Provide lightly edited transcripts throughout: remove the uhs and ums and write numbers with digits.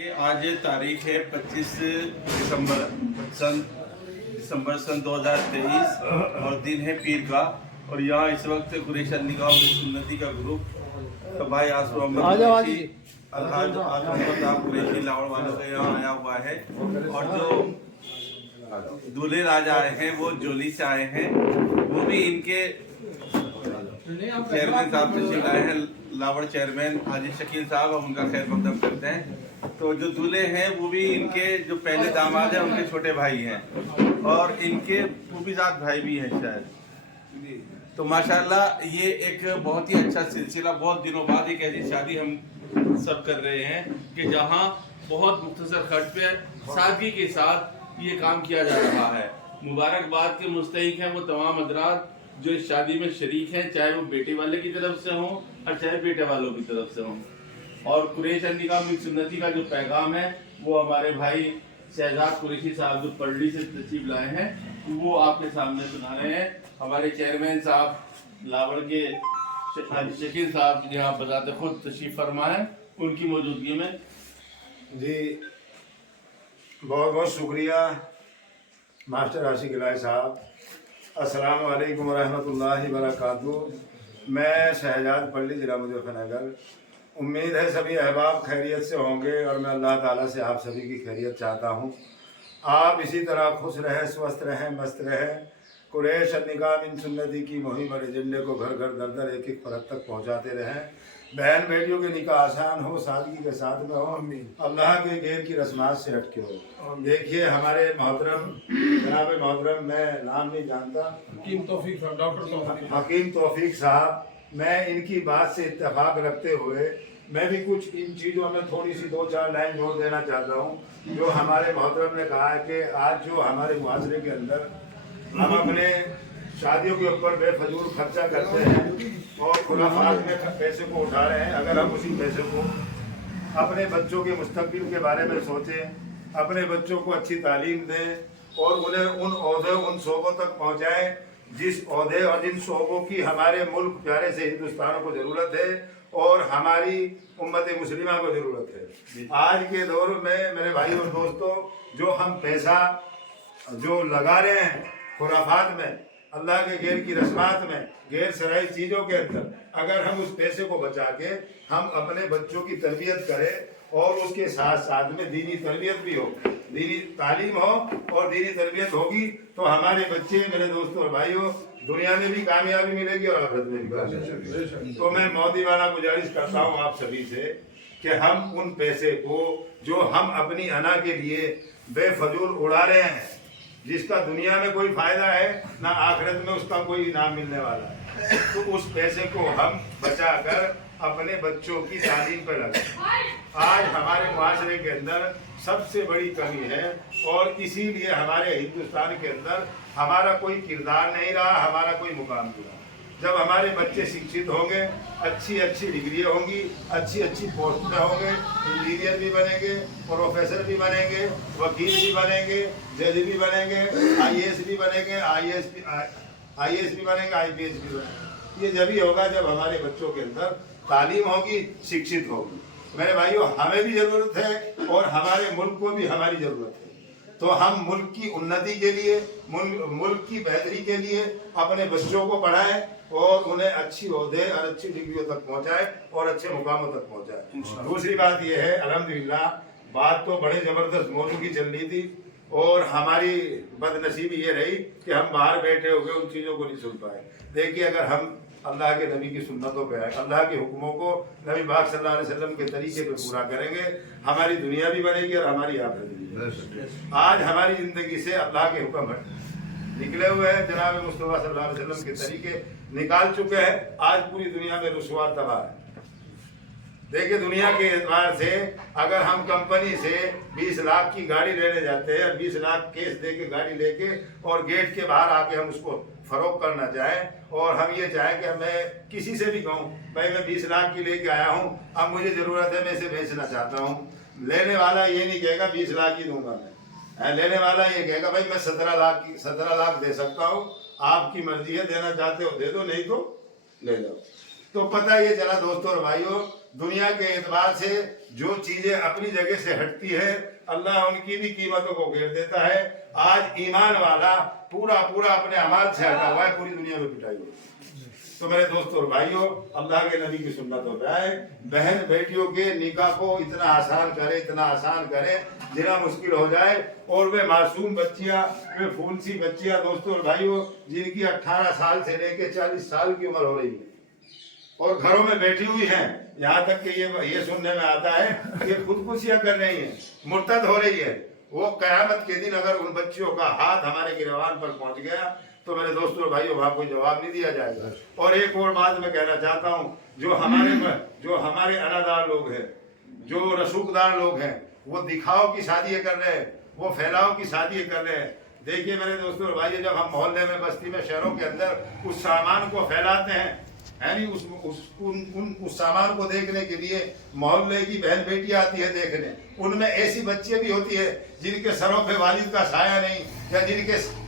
आज तारीख है 25 दिसंबर सन 2023 और दिन है पीर का। और यहाँ इस वक्त कुरैश निगाह सुन्नती का ग्रुप तो भाई आसम कुरैशी लाहौर वालों का यहाँ आया हुआ है। और जो दूल्हे राजा आए हैं वो जोली से आए हैं, वो भी इनके चेयरमैन साहब से आए हैं, लाहौर चेयरमैन हाजी शकील साहब, हम उनका खैर मकदम करते हैं। तो जो दूल्हे हैं वो भी इनके जो पहले दामाद हैं उनके छोटे भाई हैं और इनके फूफीजाद भाई भी हैं शायद। तो माशाल्लाह ये एक बहुत ही अच्छा सिलसिला, बहुत दिनों बाद एक ऐसी शादी हम सब कर रहे हैं कि जहाँ बहुत मुख्तसर खर्च पे सादगी के साथ ये काम किया जा रहा है। मुबारकबाद के मुस्तहिक हैं वो तमाम हजरात जो इस शादी में शरीक हैं, चाहे वो बेटे वाले की तरफ से हों और चाहे बेटे वालों की तरफ से हों। और कुरैश निगाह सुन्नती का जो पैगाम है वो हमारे भाई शहजाद कुरैशी साहब जो परली से तशरीफ लाए हैं वो आपके सामने सुना रहे हैं। हमारे चेयरमैन साहब लाहौर के शकील साहब यहाँ बताते खुद तशरीफ फरमा है, उनकी मौजूदगी में जी बहुत बहुत शुक्रिया मास्टर आशिक इलाही साहब। अस्सलाम वालेकुम रहमतुल्लाहि व बरकातहू। मैं शहजाद पल्ली जिला मुजफ्फरनगर। उम्मीद है सभी अहबाब खैरियत से होंगे और मैं अल्लाह ताला से आप सभी की खैरियत चाहता हूँ। आप इसी तरह खुश रहें, स्वस्थ रहें, मस्त रहें। कुरैश निगाह मिन सुन्नती की मुहिम और एजेंडे को घर घर दर दर एक एक परत तक पहुँचाते रहें। बहन बेटियों के निकाह आसान हो, सादगी के साथ में हो, अल्लाह के गैर की रस्मात से हटके हो। देखिए हमारे मोहतरम जनाब मोहतरम, मैं नाम नहीं जानता, हकीम तौफीक साहब, मैं इनकी बात से इत्तेफाक रखते हुए मैं भी कुछ इन चीज़ों में थोड़ी सी 2-4 लाइन जोड़ देना चाहता हूँ। जो हमारे मोहतरम ने कहा है कि आज जो हमारे मुआशरे के अंदर हम अपने शादियों के ऊपर बेफजूल खर्चा करते हैं और खुलाफात में पैसे को उठा रहे हैं, अगर हम उसी पैसे को अपने बच्चों के मुस्तकबिल के बारे में सोचें, अपने बच्चों को अच्छी तालीम दें और उन्हें उन ओहदे उन शोबों तक पहुँचाएँ जिस ओहदे और जिन शोबों की हमारे मुल्क प्यारे से हिंदुस्तान को ज़रूरत है और हमारी उम्मत मुस्लिमा को ज़रूरत है। आज के दौर में मेरे भाई और दोस्तों, जो हम पैसा जो लगा रहे हैं खुराफात में, अल्लाह के गैर की रस्मात में, गैर शरई चीज़ों के अंदर, अगर हम उस पैसे को बचा के हम अपने बच्चों की तरबियत करें और उसके साथ साथ में दीनी तरबियत भी हो, दीनी तालीम हो और दीनी तरबियत होगी तो हमारे बच्चे, मेरे दोस्तों और भाइयों, दुनिया में भी कामयाबी मिलेगी और आखिरत में भी कामयाबी। तो मैं मौदीवाना गुजारिश करता हूँ आप सभी से कि हम उन पैसे को जो हम अपनी अना के लिए बेफजूल उड़ा रहे हैं, जिसका दुनिया में कोई फायदा है ना आखिरत में उसका कोई इनाम मिलने वाला है, तो उस पैसे को हम बचाकर अपने बच्चों की तालीम पर लगाएं। आज हमारे मुआशरे के अंदर सबसे बड़ी कमी है और इसीलिए हमारे हिंदुस्तान के अंदर हमारा कोई किरदार नहीं रहा, हमारा कोई मुकाम नहीं रहा। जब हमारे बच्चे शिक्षित होंगे, अच्छी अच्छी डिग्री होंगी, अच्छी अच्छी पोस्ट में होंगे, इंजीनियर भी बनेंगे, प्रोफेसर भी बनेंगे, वकील भी बनेंगे, जज भी बनेंगे, आईएएस भी बनेंगे, आईएएस भी बनेंगे, आईपीएस भी बनेंगे। ये जब ही होगा जब हमारे बच्चों के अंदर तालीम होगी, शिक्षित होगी। मेरे भाइयों, हमें भी ज़रूरत है और हमारे मुल्क को भी हमारी ज़रूरत है। तो हम मुल्क की उन्नति के लिए, मुल्क की बेहतरी के लिए अपने बच्चों को पढ़ाएं और उन्हें अच्छी ओहदे और अच्छी डिग्रियों तक पहुंचाएं और अच्छे मुकामों तक पहुंचाएं। दूसरी बात यह है, अल्हम्दुलिल्लाह बात तो बड़े ज़बरदस्त मौजू की चल रही थी और हमारी बदनसीबी ये रही कि हम बाहर बैठे हो गए, उन चीज़ों को नहीं सुन पाए। देखिए, अगर हम अल्लाह के नबी की सुन्नतों पे आए, अल्लाह के हुक्मों को नबी पाक सल्लल्लाहु अलैहि वसल्लम के तरीके पे पूरा करेंगे, हमारी दुनिया भी बनेगी और हमारी आखिरत भी। आज हमारी ज़िंदगी से अल्लाह के हुक्म निकले हुए हैं, जनाब मुस्तफा सल्लल्लाहु अलैहि वसल्लम के तरीके निकाल चुके हैं। आज पूरी दुनिया में रुसवा तबाह है। देखिए, दुनिया के एतबार से अगर हम कंपनी से 20 लाख की गाड़ी लेने जाते हैं, 20 लाख केस दे के गाड़ी लेके और गेट के बाहर आके हम उसको फरोख्त करना चाहें और हम ये चाहें कि मैं किसी से भी कहूँ भाई मैं 20 लाख की लेके आया हूँ, अब मुझे ज़रूरत है, मैं इसे बेचना चाहता हूँ, लेने वाला ये नहीं कहेगा 20 लाख ही दूंगा मैं, लेने वाला ये कहेगा भाई मैं 17 लाख दे सकता हूँ, आपकी मर्जी है, देना चाहते हो दे दो, नहीं तो ले लो। तो पता ये चला दोस्तों और भाइयों, दुनिया के एतबार से जो चीजें अपनी जगह से हटती है अल्लाह उनकी भी कीमतों को गिर देता है। आज ईमान वाला पूरा पूरा अपने अमाल से हटा हुआ है, पूरी दुनिया में पिटाई हुई। तो मेरे दोस्तों और भाइयों, अल्लाह के नबी की सुन्नतों पे आए, बहन बेटियों के निकाह को इतना आसान करे, इतना आसान करे जितना मुश्किल हो जाए। और वे मासूम बच्चियां, वे फूल सी बच्चियां दोस्तों और भाइयों, जिनकी 18 साल से लेकर 40 साल की उम्र हो रही है और घरों में बैठी हुई हैं, यहाँ तक कि ये सुनने में आता है कि खुदकुशियां कर रही हैं, मुर्तद हो रही है। वो कयामत के दिन अगर उन बच्चियों का हाथ हमारे गिरवान पर पहुंच गया तो मेरे दोस्तों और भाइयों वहां कोई जवाब नहीं दिया जाएगा। और एक और बात मैं कहना चाहता हूँ, जो हमारे अनादार लोग हैं, जो रसूखदार लोग हैं, वो दिखाव की शादियां कर रहे हैं, वो फैलाव की शादियां कर रहे हैं। देखिए मेरे दोस्तों और भाइयों, जब हम मोहल्ले में, बस्ती में, शहरों के अंदर उस सामान को फैलाते हैं, यानी उस सामान को देखने के लिए मोहल्ले की बहन बेटी आती है देखने, उनमें ऐसी बच्चियां भी होती है जिनके सरों पे वालिद का साया नहीं, या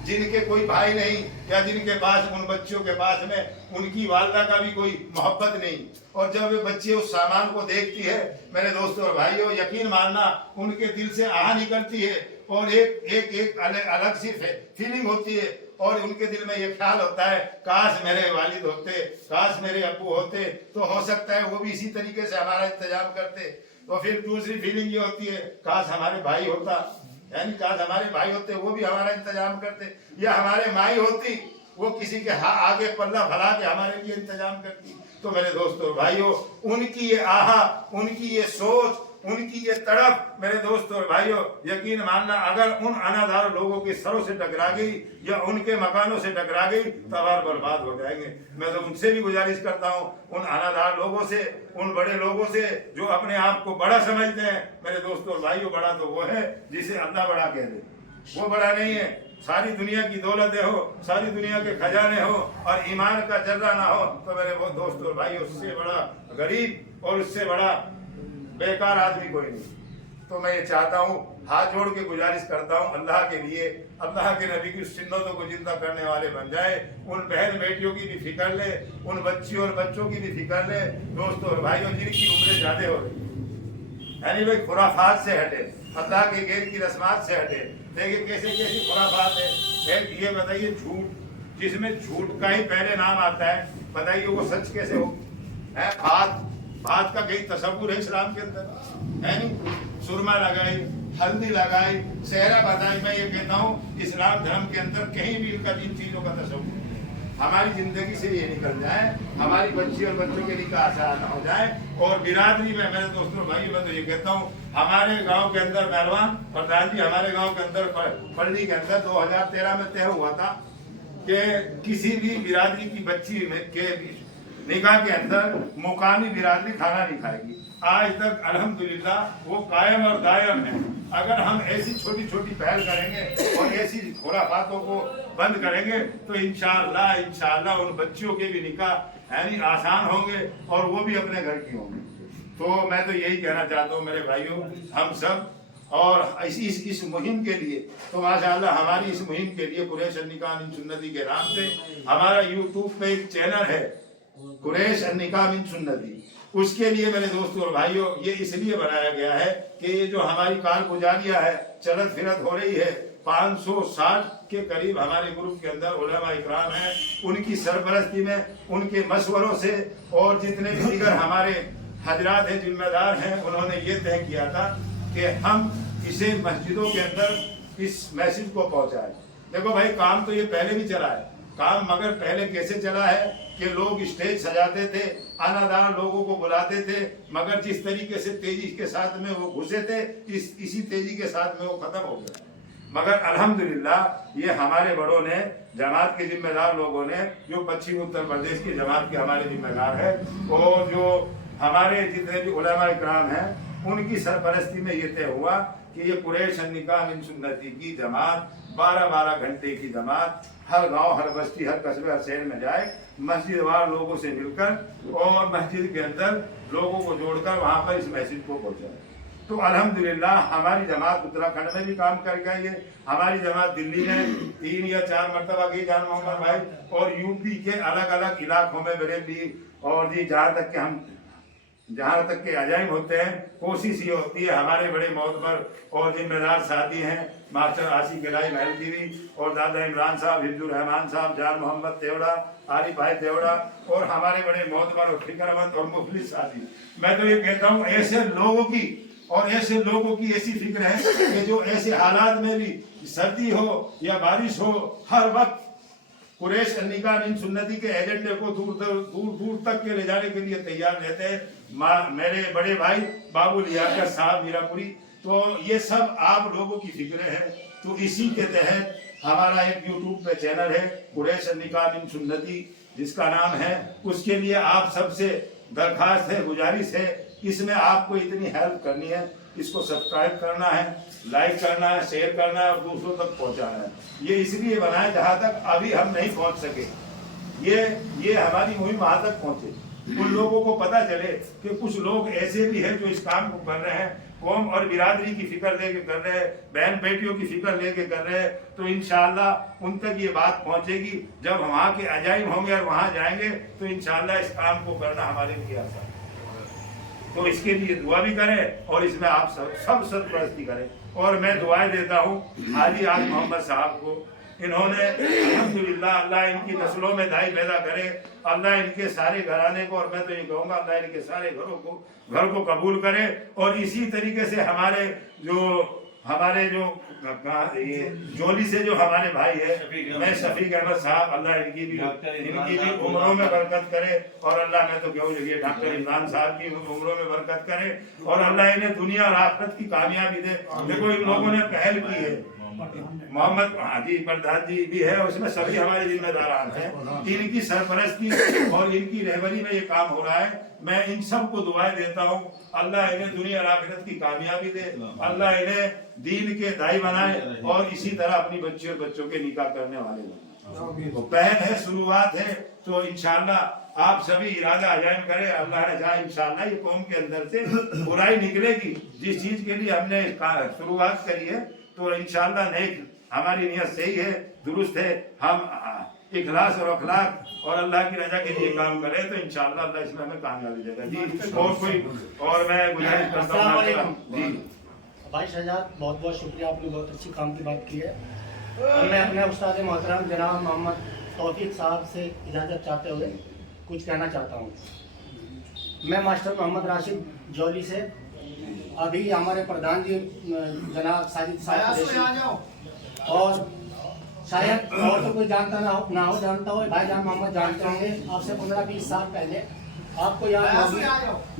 जिनके कोई भाई नहीं, या जिनके पास, उन बच्चियों के पास में उनकी वालदा का भी कोई मोहब्बत नहीं। और जब वे बच्चे उस सामान को देखती है मेरे दोस्तों और भाइयों, यकीन मानना उनके दिल से आह निकलती है और एक अलग सी फीलिंग होती है। और उनके दिल में ये ख्याल होता है, काश मेरे वालिद होते, काश मेरे अब्बू होते, तो हो सकता है वो भी इसी तरीके से हमारा इंतजाम करते। तो फिर दूसरी फीलिंग ये होती है, काश हमारे भाई होता, यानी काश हमारे भाई होते, वो भी हमारा इंतजाम करते, या हमारे माई होती, वो किसी के आगे पल्ला फैला के हमारे लिए इंतजाम करती। तो मेरे दोस्तों भाइयों, उनकी ये आहा, उनकी ये सोच, उनकी ये तड़प मेरे दोस्तों और भाइयों, यकीन मानना अगर उन अनाधार लोगों के सरों से टकरा गई या उनके मकानों से टकरा गई तो हमारे बर्बाद हो जाएंगे। मैं तो उनसे भी गुजारिश करता हूँ, उन अनाधार लोगों से, उन बड़े लोगों से जो अपने आप को बड़ा समझते हैं, मेरे दोस्तों और भाइयों, बड़ा तो वो है जिसे अल्लाह बड़ा कह दे, वो बड़ा नहीं है। सारी दुनिया की दौलतें हो, सारी दुनिया के खजाने हो और ईमान का जर्रा ना हो तो मेरे वो दोस्तों और भाइयों, उससे बड़ा गरीब और उससे बड़ा बेकार आदमी कोई नहीं। तो मैं ये चाहता हूँ, हाथ जोड़ के गुजारिश करता हूँ अल्लाह के लिए, अल्लाह के नबी की सुन्नतों को जिंदा करने वाले बन जाए। उन बहन बेटियों की भी फिक्र ले, उन बच्चियों और बच्चों की भी फिक्र ले दोस्तों और भाइयों, जिनकी उम्रें ज्यादा हो रही, यानी भाई खुराफात से हटे, अल्लाह के गैर की रस्मात से हटे। देखिए कैसे कैसी खुराफात है। एक ये बताइए, झूठ, जिसमें झूठ का ही पहले नाम आता है, बताइए वो सच कैसे हो? है बात का कहीं तसव्वुर है इस्लाम के अंदर? है नहीं। सुरमा लगाई, हल्दी लगाई, सेहरा बताई, मैं ये कहता हूँ इस्लाम धर्म के अंदर कहीं भी इनका इन चीजों का तसव्वुर हमारी जिंदगी से ये निकल जाए, हमारी बच्ची और बच्चों के निकाह आसान हो जाए। और बिरादरी में मेरे दोस्तों भाई, मैं तो ये कहता हूँ, हमारे गांव के अंदर पहलवान प्रधान जी, हमारे गांव के अंदर पल्ली के अंदर 2013 में तय हुआ था कि किसी भी बिरादरी की बच्ची में के निकाह के अंदर मुकामी बिरादरी खाना नहीं खाएगी। आज तक अल्हम्दुलिल्लाह वो कायम और दायम है। अगर हम ऐसी छोटी छोटी पहल करेंगे और ऐसी खुराफातों को बंद करेंगे तो इंशाअल्लाह उन बच्चियों के भी निकाह यानी आसान होंगे और वो भी अपने घर की होंगे। तो मैं तो यही कहना चाहता हूँ मेरे भाइयों, हम सब और इस मुहिम के लिए, तो माशाअल्लाह हमारी इस मुहिम के लिए कुरैश निकाह मिन सुन्नती के नाम से हमारा यूट्यूब पे एक चैनल है, कुरैश निकाह मिन सुन्नती। उसके लिए मेरे दोस्तों और भाइयों, ये इसलिए बनाया गया है कि ये जो हमारी कारगुजारियां है, चलत फिरत हो रही है, 560 के करीब हमारे ग्रुप के अंदर उलमा इकराम हैं, उनकी सरपरस्ती में, उनके मशवरों से और जितने भी दीगर हमारे हजरात हैं, जिम्मेदार हैं, उन्होंने ये तय किया था कि हम इसे मस्जिदों के अंदर इस मैसेज को पहुंचाएं। देखो भाई, काम तो ये पहले भी चला है काम, मगर पहले कैसे चला है कि लोग स्टेज सजाते थे, अनादार लोगों को बुलाते थे, मगर जिस तरीके से तेजी के साथ में वो घुसे थे, इसी तेजी के साथ में वो खत्म हो गया। मगर अल्हम्दुलिल्लाह ये हमारे बड़ों ने, जमात के जिम्मेदार लोगों ने, जो पश्चिम उत्तर प्रदेश की जमात के हमारे जिम्मेदार है और जो हमारे जितने भी उलमा इकराम हैं, उनकी सरपरस्ती में ये तय हुआ कि ये कुरैश निकाह मिन सुन्नती की जमात 12-12 घंटे की जमात हर गांव, हर बस्ती, हर कस्बे, हर शहर में जाए, मस्जिद वार लोगों से मिलकर और मस्जिद के अंदर लोगों को जोड़कर वहां पर इस मैसेज को पहुंचाए। तो अल्हम्दुलिल्लाह हमारी जमात उत्तराखंड में भी काम कर गई है, हमारी जमात दिल्ली में 3 या 4 मरतबा गई जान मोहम्मद भाई, और यूपी के अलग अलग इलाकों में बरेली और जी, जहाँ तक कि हम जहाँ तक के अजाइम होते हैं, कोशिश ये होती है हमारे बड़े मोहतबर और जिम्मेदार साथी हैं मास्टर आसिफ इलाही महलदीवी और दादा इमरान साहब, हिफ्जुर रहमान साहब, जान मोहम्मद तेवड़ा, आरिफ भाई तेवड़ा और हमारे बड़े मोहतबर और फिक्रमंद और मुफलिस साथी। मैं तो ये कहता हूँ ऐसे लोगों की और ऐसे लोगों की ऐसी फिक्र है कि जो ऐसे हालात में भी सर्दी हो या बारिश हो हर वक्त कुरैश निकाह मिन सुन्नती के एजेंडे को दूर तक के ले जाने के लिए तैयार रहते हैं। मेरे बड़े भाई बाबू लियाकत साहब मीरापुरी, तो ये सब आप लोगों की फिक्र है। तो इसी के तहत हमारा एक यूट्यूब पे चैनल है कुरैश निकाह मिन सुन्नती जिसका नाम है, उसके लिए आप सबसे दरखास्त है, गुजारिश है, इसमें आपको इतनी हेल्प करनी है, इसको सब्सक्राइब करना है, लाइक करना है, शेयर करना है और दूसरों तक पहुंचाना है। ये इसलिए बना है जहां तक अभी हम नहीं पहुंच सके, ये हमारी मुहिम वहां तक पहुंचे, उन लोगों को पता चले कि कुछ लोग ऐसे भी हैं जो इस काम को कर रहे हैं, कौम और बिरादरी की फिक्र लेके कर रहे हैं, बहन बेटियों की फिक्र लेके कर रहे हैं। तो इंशाअल्लाह उन तक ये बात पहुंचेगी। जब वहाँ के अजाइम होंगे और वहाँ जाएंगे तो इंशाअल्लाह इस काम को करना हमारे लिए आसान। तो इसके लिए दुआ भी करें और इसमें आप सब सरपरस्ती करें। और मैं दुआएं देता हूँ हाजी आज मोहम्मद साहब को, इन्होंने अल्हम्दुलिल्लाह अल्लाह इनकी नस्लों में दाई पैदा करे, अल्लाह इनके सारे घराने को, और मैं तो ये कहूँगा अल्लाह इनके सारे घर को कबूल करे। और इसी तरीके से हमारे जो ये जोली से जो हमारे भाई है मैं शफीक अहमद साहब, अल्लाह इनकी भी उम्रों में बरकत करे। और अल्लाह मैं तो कहूँ ये डॉक्टर इमरान साहब की उम्रों में बरकत करे और अल्लाह इन्हें दुनिया और आखिरत की कामयाबी दे। देखो इन लोगों ने पहल की है, मोहम्मद हाजी प्रधान जी भी है, उसमें सभी हमारे जिम्मेदारान हैं, इनकी सरपरस्ती और इनकी रहबरी में ये काम हो रहा है। मैं इन सब को दुआएं देता हूँ, अल्लाह इन्हें दुनिया और आखिरत की कामयाबी दे, अल्लाह इन्हें दीन के दाई बनाए और इसी तरह अपनी बच्ची और बच्चों के निकाह करने वाले बनाए। तो पहल है, शुरुआत है, तो इंशाअल्लाह आप सभी इरादा अजाइम करें। अल्लाह ने चाहा इंशाअल्लाह ये कौम के अंदर से बुराई निकलेगी। जिस चीज के लिए हमने शुरुआत करी है तो इंशाअल्लाह नेक हमारी नियत सही है, दुरुस्त है, हम इखलास और अखलाक और अल्लाह की रजा के लिए काम करें तो इंशाअल्लाह अल्लाह इसमें हमें कामयाबी देगा। जी और कोई और मैं गुजारिश करता हूँ जी भाई शहजाद, बहुत बहुत शुक्रिया, आपने बहुत अच्छी काम की बात की है। और मैं अपने उस्ताद मोहतरम जनाब मोहम्मद तौफीक साहब से इजाज़त चाहते हुए कुछ कहना चाहता हूँ। मैं मास्टर मोहम्मद राशिद जौली से, अभी हमारे प्रधान जी जनाब साजिद साहब और शायद और तो कोई जानता ना हो जानता हो, भाईजान मोहम्मद जानते होंगे। आपसे 15-20 साल पहले आपको याद होगी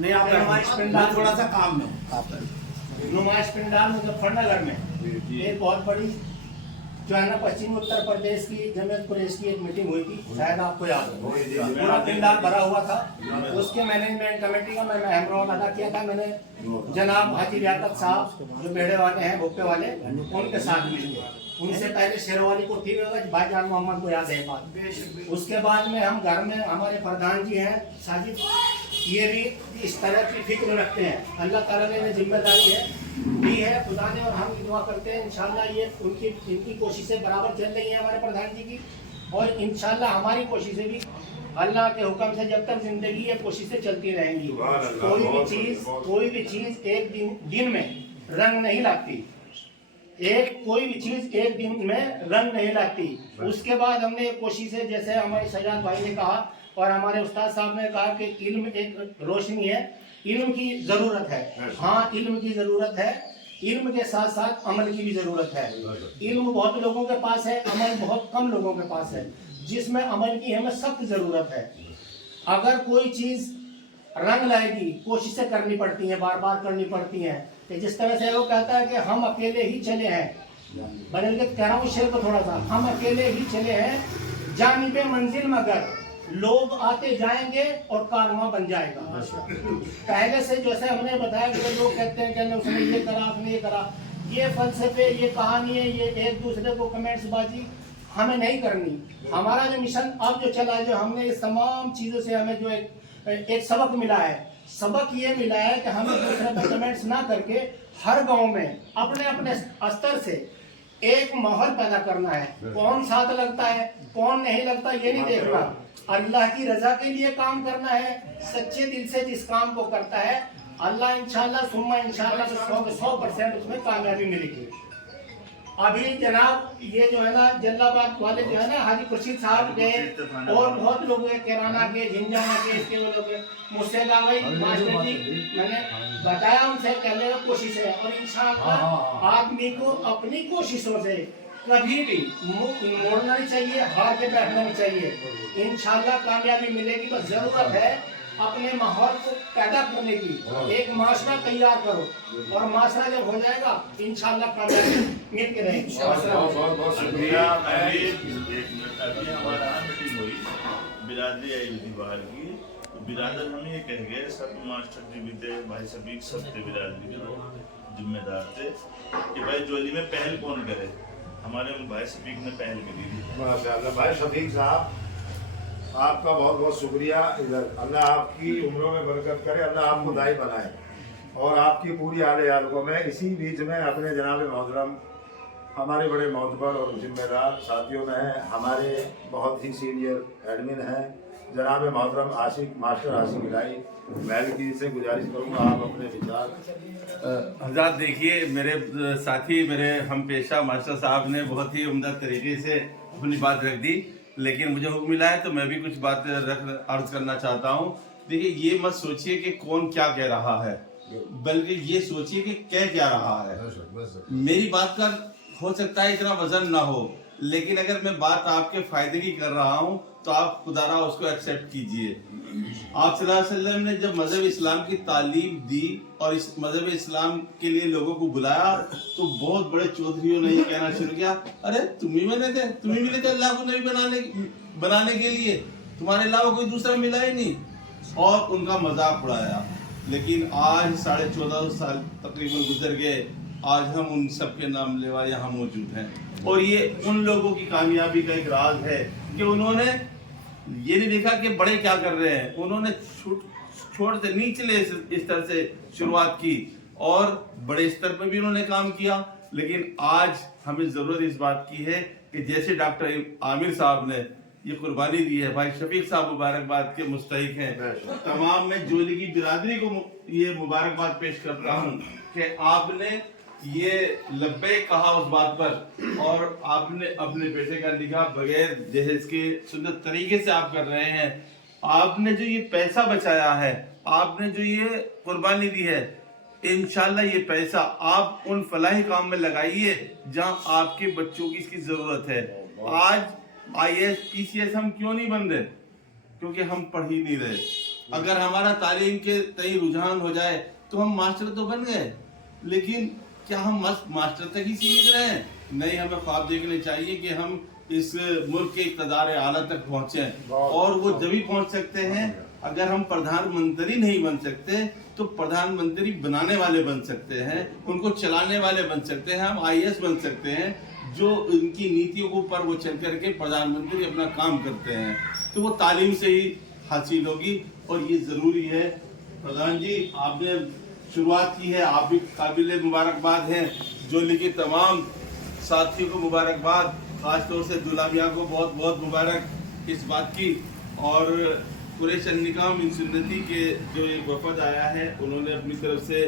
नुमाइश पंडाल, थोड़ा सा काम में नुमाइश पंडाल मुजफ्फरनगर में एक बहुत बड़ी जो है ना पश्चिमी उत्तर प्रदेश की जमीयत कुरैश की एक मीटिंग हुई थी, शायद आपको याद हो। पूरा पंडाल भरा हुआ था, उसके मैनेजमेंट कमेटी का मैं अहम रोल अदा किया था। मैंने जनाब हाजी लियाकत साहब जो बेड़े वाले हैं, भुप्पे वाले, उनके साथ मिलकर, उनसे पहले शेरवाली को ठीक होगा, भाईजान मोहम्मद को याद है बात। उसके बाद में हम घर में हमारे प्रधान जी हैं साजिद, ये भी इस तरह की फिक्र रखते हैं। अल्लाह ताला ने जिम्मेदारी है दी है खुदा ने, और हम दुआ करते हैं इंशाल्लाह ये इनकी कोशिशें बराबर चल रही हैं हमारे प्रधान जी की, और इंशाल्लाह हमारी कोशिशें भी अल्लाह के हुक्म से जब तक जिंदगी ये कोशिशें चलती रहेंगी। कोई भी चीज एक दिन में रंग नहीं लाती, कोई भी चीज एक दिन में रंग नहीं लाती। उसके बाद हमने कोशिशें, जैसे हमारे सजाद भाई ने कहा और हमारे उस्ताद साहब ने कहा कि इल्म एक रोशनी है, इल्म की जरूरत है। हाँ, इल्म की जरूरत है, इल्म के साथ साथ अमल की भी जरूरत है। इल्म बहुत लोगों के पास है, अमल बहुत कम लोगों के पास है, जिसमें अमल की हमें सख्त जरूरत है। अगर कोई चीज रंग लाएगी, कोशिशें करनी पड़ती हैं, बार बार करनी पड़ती हैं। कि जिस तरह से वो कहता है कि हम अकेले ही चले हैं, बदल के कह रहा हूँ शेर को थोड़ा सा, हम अकेले ही चले हैं जानिबे मंजिल मगर लोग आते जाएंगे और कारवां बन जाएगा। पहले से जैसे हमने बताया कि लोग कहते हैं कि उसने ये करा, उसने ये करा, ये फलसफे, ये कहानी है, ये एक दूसरे को कमेंट्स बाजी हमें नहीं करनी। हमारा जो मिशन अब जो चला है, जो हमने इस तमाम चीज़ों से हमें जो एक सबक मिला है, सबक ये मिला है कि हमें दूसरे पर कमेंट्स ना करके हर गांव में अपने अपने स्तर से एक माहौल पैदा करना है। कौन साथ लगता है, कौन नहीं लगता, ये नहीं देखना। अल्लाह की रजा के लिए काम करना है, सच्चे दिल से जिस काम को करता है अल्लाह इंशाल्लाह सुम्मा इंशाल्लाह 100% उसमें कामयाबी मिलेगी। अभी जनाब ये जो है ना जल्लाबाद वाले जो है ना हाजी खुर्शीद साहब गए और बहुत लोग गए, किराना के, झिंझाना के, इसके वो लोग मुझसे कहा भाई मास्टर जी मैंने बताया उनसे कहने की कोशिश है, और इंशाल्लाह आदमी को अपनी कोशिशों से कभी भी मुंह मोड़ना नहीं चाहिए, हार के बैठना नहीं चाहिए। इंशाल्लाह कामयाबी मिलेगी। बस जरूरत है अपने माहौल को पैदा करने की, एक माशरा तैयार करो और माशरा जब हो जाएगा इंशाल्लाह कामयाबी मिल के रहेगी। बहुत बहुत शुक्रिया। अभी हमारा यहाँ मीटिंग हुई, बिरादरी आई हुई थी बाहर की, तो बिरादर हम ये कह गए, सब मास्टर जी भी थे, भाई शफीक सब थे, बिरादरी के लोग जिम्मेदार थे कि भाई जोली में पहल कौन करे। हमारे भाई शफीक ने पहल करी थी। माशाअल्लाह भाई शफीक साहब आपका बहुत बहुत शुक्रिया। इधर अल्लाह आपकी उम्रों में बरकत करे, अल्लाह आपको दाई बनाए और आपकी पूरी आले यार को। मैं इसी बीच में अपने जनाब मोहतरम हमारे बड़े मोहतबर और जिम्मेदार साथियों में हैं, हमारे बहुत ही सीनियर एडमिन हैं जनाब मोहतरम आशिक मास्टर आशिक इलाही महल की से गुजारिश करूँगा आप अपने विचार। हज़रात देखिए, मेरे साथी मेरे हम पेशा मास्टर साहब ने बहुत ही उम्दा तरीके से अपनी बात रख दी, लेकिन मुझे हुक्म मिला है तो मैं भी कुछ बात अर्ज करना चाहता हूँ। देखिए, ये मत सोचिए कि कौन क्या कह रहा है, बल्कि ये सोचिए कि कह क्या रहा है। मेरी बात का हो सकता है इतना वजन ना हो, लेकिन अगर मैं बात आपके फायदे की कर रहा हूँ तो आप खुदारा उसको एक्सेप्ट कीजिए। आप सल्लल्लाहु अलैहि वसल्लम ने जब मज़हब इस्लाम की तालीम दी और इस मज़हब इस्लाम के लिए लोगों को बुलाया तो बहुत बड़े चौधरियों ने ये कहना शुरू किया, अरे तुम ही मिले थे अल्लाह को नबी बनाने के लिए, तुम्हारे अलावा कोई दूसरा मिला ही नहीं, और उनका मजाक उड़ाया। लेकिन आज 14.5 साल तकरीबन गुजर गए, आज हम उन सब के नाम लेवा यहाँ मौजूद हैं, और ये उन लोगों की कामयाबी का एक राज है कि उन्होंने ये नहीं देखा कि बड़े क्या कर रहे हैं, उन्होंने छोटे से निचले स्तर से शुरुआत की और बड़े स्तर पर भी उन्होंने काम किया। लेकिन आज हमें ज़रूरत इस बात की है कि जैसे डॉक्टर आमिर साहब ने ये कुर्बानी दी है, भाई शफीक साहब मुबारकबाद के मुस्तहिक हैं। तमाम मैं जोली की बिरादरी को ये मुबारकबाद पेश करता हूँ कि आपने ये लब्बे कहा उस बात पर, और आपने अपने बेटे का निकाह बगैर जहेज के सुन्नत तरीके से आप कर रहे हैं। आपने जो ये पैसा बचाया है, आपने जो ये कुर्बानी दी है, इंशाल्लाह ये पैसा आप उन फलाही काम में लगाइए जहां आपके बच्चों की इसकी जरूरत है। आज IAS PCS हम क्यों नहीं बन रहे? क्योंकि हम पढ़ ही नहीं रहे। अगर हमारा तालीम के तई रुझान हो जाए तो हम मास्टर तो बन गए, लेकिन क्या हम मास्टर तक ही सीमित रहे हैं? नहीं, हमें ख्वाब देखने चाहिए कि हम इस मुल्क के इक़्तिदार आला तक पहुंचे, और वो जब ही पहुंच सकते हैं अगर हम प्रधानमंत्री नहीं बन सकते तो प्रधानमंत्री बनाने वाले बन सकते हैं, उनको चलाने वाले बन सकते हैं, हम IAS बन सकते हैं जो उनकी नीतियों के ऊपर वो चल करके प्रधानमंत्री अपना काम करते हैं। तो वो तालीम से ही हासिल होगी, और ये ज़रूरी है। प्रधान जी, आपने शुरुआत की है, आप भी काबिल मुबारकबाद हैं। जोली के तमाम साथियों को मुबारकबाद, खासतौर से दुल्हाबिया को बहुत बहुत मुबारक इस बात की। और कुरैश निकाह मिन सुन्नती के जो एक वफद आया है, उन्होंने अपनी तरफ से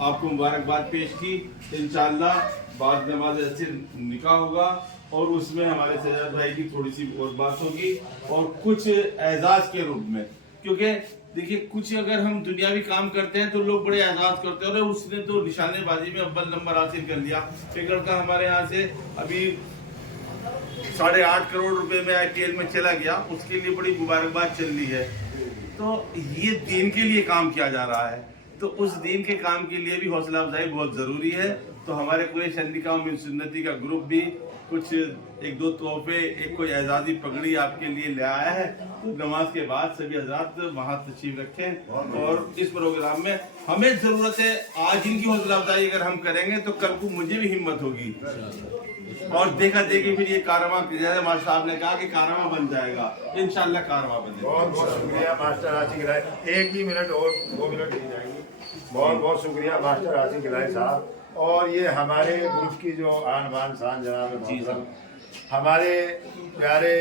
आपको मुबारकबाद पेश की। इंशाअल्लाह बाद नमाज असर निकाह होगा और उसमें हमारे सजाद भाई की थोड़ी सी और बात होगी, और कुछ एजाज के रूप में, क्योंकि देखिए कुछ अगर हम दुनियावी काम करते हैं तो लोग बड़े एजाज करते हैं, और उसने तो निशानेबाजी में अव्वल नंबर हासिल कर लिया। एक लड़का हमारे यहाँ से अभी 8.5 करोड़ रुपए में IPL में चला गया, उसके लिए बड़ी मुबारकबाद चल रही है। तो ये दीन के लिए काम किया जा रहा है, तो उस दीन के काम के लिए भी हौसला अफजाई बहुत ज़रूरी है। तो हमारे कुरैश निकाह मिन सुन्नती का ग्रुप भी कुछ 1-2 तोहफे, एक कोई एजाजी पगड़ी आपके लिए ले आया है। तो नमाज के बाद सभी हज़रात वहाँ तशरीफ रखें, और इस प्रोग्राम में हमें ज़रूरत है, आज इनकी हौसला अफजाई अगर हम करेंगे तो कल को मुझे भी हिम्मत होगी, और देखा देखी फिर ये कारवा, जैसे मास्टर साहब ने कहा कि कारवा बन जाएगा, इंशाल्लाह कारवा बनेगा। बहुत बहुत शुक्रिया मास्टर आशिक इलाही। 1 ही मिनट और 2 मिनट ही जाएंगे। बहुत बहुत शुक्रिया मास्टर आशिक इलाही साहब। और ये हमारे ग्रुप की जो आन बान शान जनाब मोहतरम हमारे प्यारे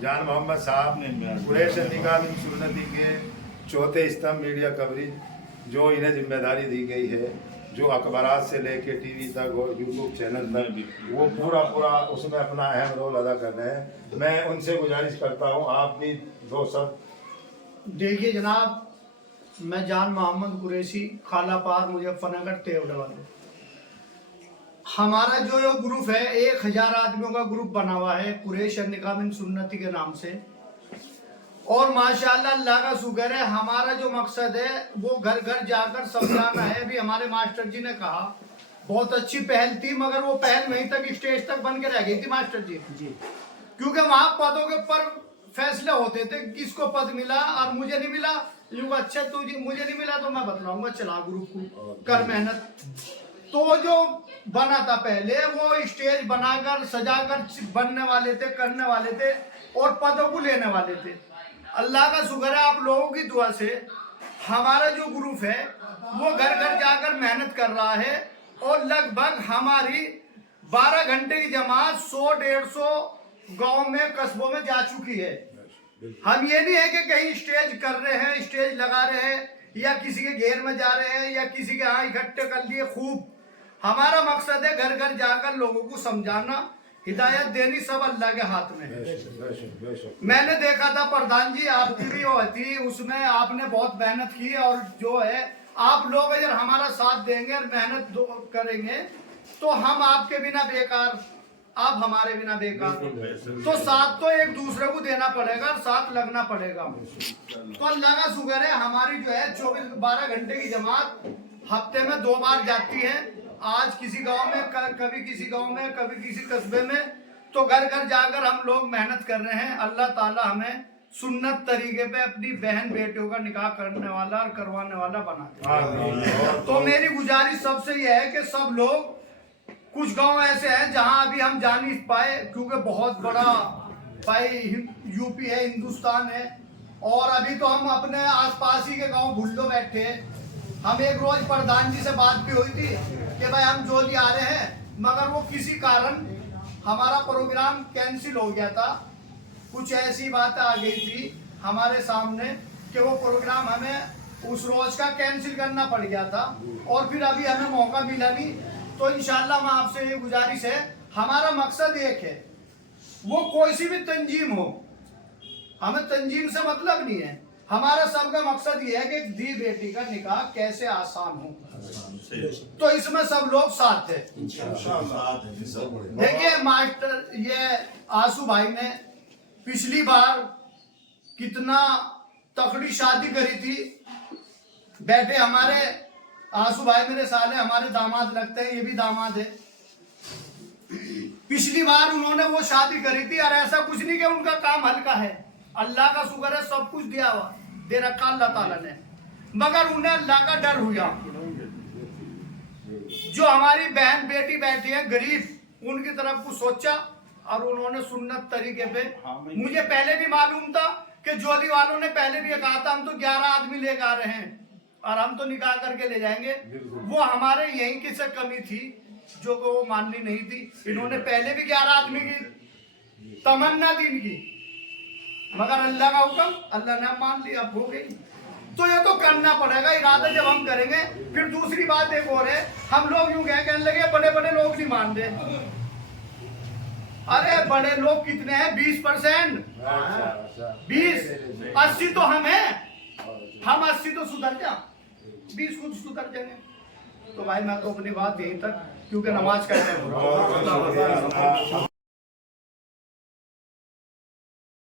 जान मोहम्मद साहब कुरैश निकाह मिन सुन्नती के चौथे स्तंभ मीडिया कवरेज जो इन्हें जिम्मेदारी दी गई है, जो अखबारात से लेके टीवी तक और यूट्यूब चैनल तक, वो पूरा उसमें अपना अहम रोल अदा कर रहे हैं। मैं उनसे गुजारिश करता हूँ आप भी दो सब। देखिए जनाब, मैं जान मोहम्मद कुरैशी, खालापार मुजफ्फरनगर तेवड़वाल। हमारा जो ग्रुप है 1000 आदमियों का ग्रुप बना हुआ है कुरैश निकाह मिन सुन्नती के नाम से, और माशाअल्लाह अल्लाह का शुक्र है, हमारा जो मकसद है वो घर घर जाकर समझाना है। अभी हमारे मास्टर जी ने कहा बहुत अच्छी पहल थी, मगर वो पहल वहीं तक स्टेज तक बन के रह गई थी मास्टर जी, क्योंकि वहां पदों के ऊपर फैसले होते थे, किसको पद मिला और मुझे नहीं मिला। यूँ अच्छा तुझे मुझे नहीं मिला तो मैं बतलाऊंगा, चला ग्रुप को कर मेहनत। तो जो बना था पहले वो स्टेज बनाकर सजाकर बनने वाले थे, करने वाले थे और पदों को लेने वाले थे। अल्लाह का शुक्र है आप लोगों की दुआ से हमारा जो ग्रुप है वो घर घर जाकर मेहनत कर रहा है, और लगभग हमारी 12 घंटे की जमात 100-150 गांव में कस्बों में जा चुकी है। हम ये नहीं है कि कहीं स्टेज कर रहे हैं, स्टेज लगा रहे हैं, या किसी के घेर में जा रहे हैं, या किसी के यहाँ इकट्ठे कर लिए खूब। हमारा मकसद है घर घर जाकर लोगों को समझाना, हिदायत देनी सब अल्लाह के हाथ में है। मैंने देखा था प्रधान जी आपकी भी वो थी, उसमें आपने बहुत मेहनत की, और जो है आप लोग अगर हमारा साथ देंगे और मेहनत करेंगे तो हम आपके बिना बेकार, आप हमारे बिना बेकार। तो साथ तो एक दूसरे को देना पड़ेगा, साथ लगना पड़ेगा। तो अल्लाह का शुक्र है हमारी जो है 12 घंटे की जमात हफ्ते में 2 बार जाती है। आज किसी गांव में, कभी किसी गांव में, कभी किसी कस्बे में, तो घर घर जाकर हम लोग मेहनत कर रहे हैं। अल्लाह ताला हमें सुन्नत तरीके पे अपनी बहन बेटियों का निकाह करने वाला और करवाने वाला बना दे। तो मेरी गुजारिश सबसे यह है कि सब लोग, कुछ गांव ऐसे हैं जहां अभी हम जा नहीं पाए क्योंकि बहुत बड़ा भाई यूपी है, हिंदुस्तान है, और अभी तो हम अपने आसपास ही के गांव भुल्लो बैठे हैं। हम एक रोज प्रधान जी से बात भी हुई थी कि भाई हम जोली आ रहे हैं, मगर वो किसी कारण हमारा प्रोग्राम कैंसिल हो गया था। कुछ ऐसी बात आ गई थी हमारे सामने कि वो प्रोग्राम हमें उस रोज का कैंसिल करना पड़ गया था, और फिर अभी हमें मौका मिला नहीं। तो इंशाल्लाह मैं आपसे ये गुजारिश है, हमारा मकसद एक है, वो कोई सी भी तंजीम हो, हमें तंजीम से मतलब नहीं है। हमारा सबका मकसद ये है कि दी बेटी का निकाह कैसे आसान हो, तो इसमें सब लोग साथ थे। देखिए मास्टर, ये आंसू भाई ने पिछली बार कितना तकड़ी शादी करी थी। बैठे हमारे आंसू भाई मेरे साले हमारे दामाद लगते हैं, ये भी दामाद है। पिछली बार उन्होंने वो शादी करी थी, और ऐसा कुछ नहीं कि उनका काम हल्का है, अल्लाह का शुक्र है सब कुछ दिया हुआ दे रखा अल्लाह ताला ने, मगर उन्हें अल्लाह का डर हुआ। जो हमारी बहन बेटी बैठी है गरीब, उनकी तरफ कुछ सोचा और उन्होंने सुन्नत तरीके पे, मुझे पहले भी मालूम था कि जोली वालों ने पहले भी कहा था हम तो 11 आदमी लेकर आ रहे हैं और हम तो निकाह करके ले जाएंगे। वो हमारे यहीं की से कमी थी जो को वो माननी नहीं थी। इन्होंने पहले भी 11 आदमी की तमन्ना दी इनकी, मगर अल्लाह का हुक्म, अल्लाह ने मान लिया, अब हो गई। तो ये तो करना पड़ेगा, इरादा जब हम करेंगे। फिर दूसरी बात एक और है, हम लोग यूं कहने लगे बड़े बड़े लोग नहीं मान रहे। अरे बड़े लोग कितने हैं? 20%, 20, 80 तो हम हैं। हम 80 तो सुधर जा, 20 खुद सुधर जाएंगे। तो भाई मैं तो अपनी बात यहीं तक, क्योंकि नमाज का टाइम हो रहा है।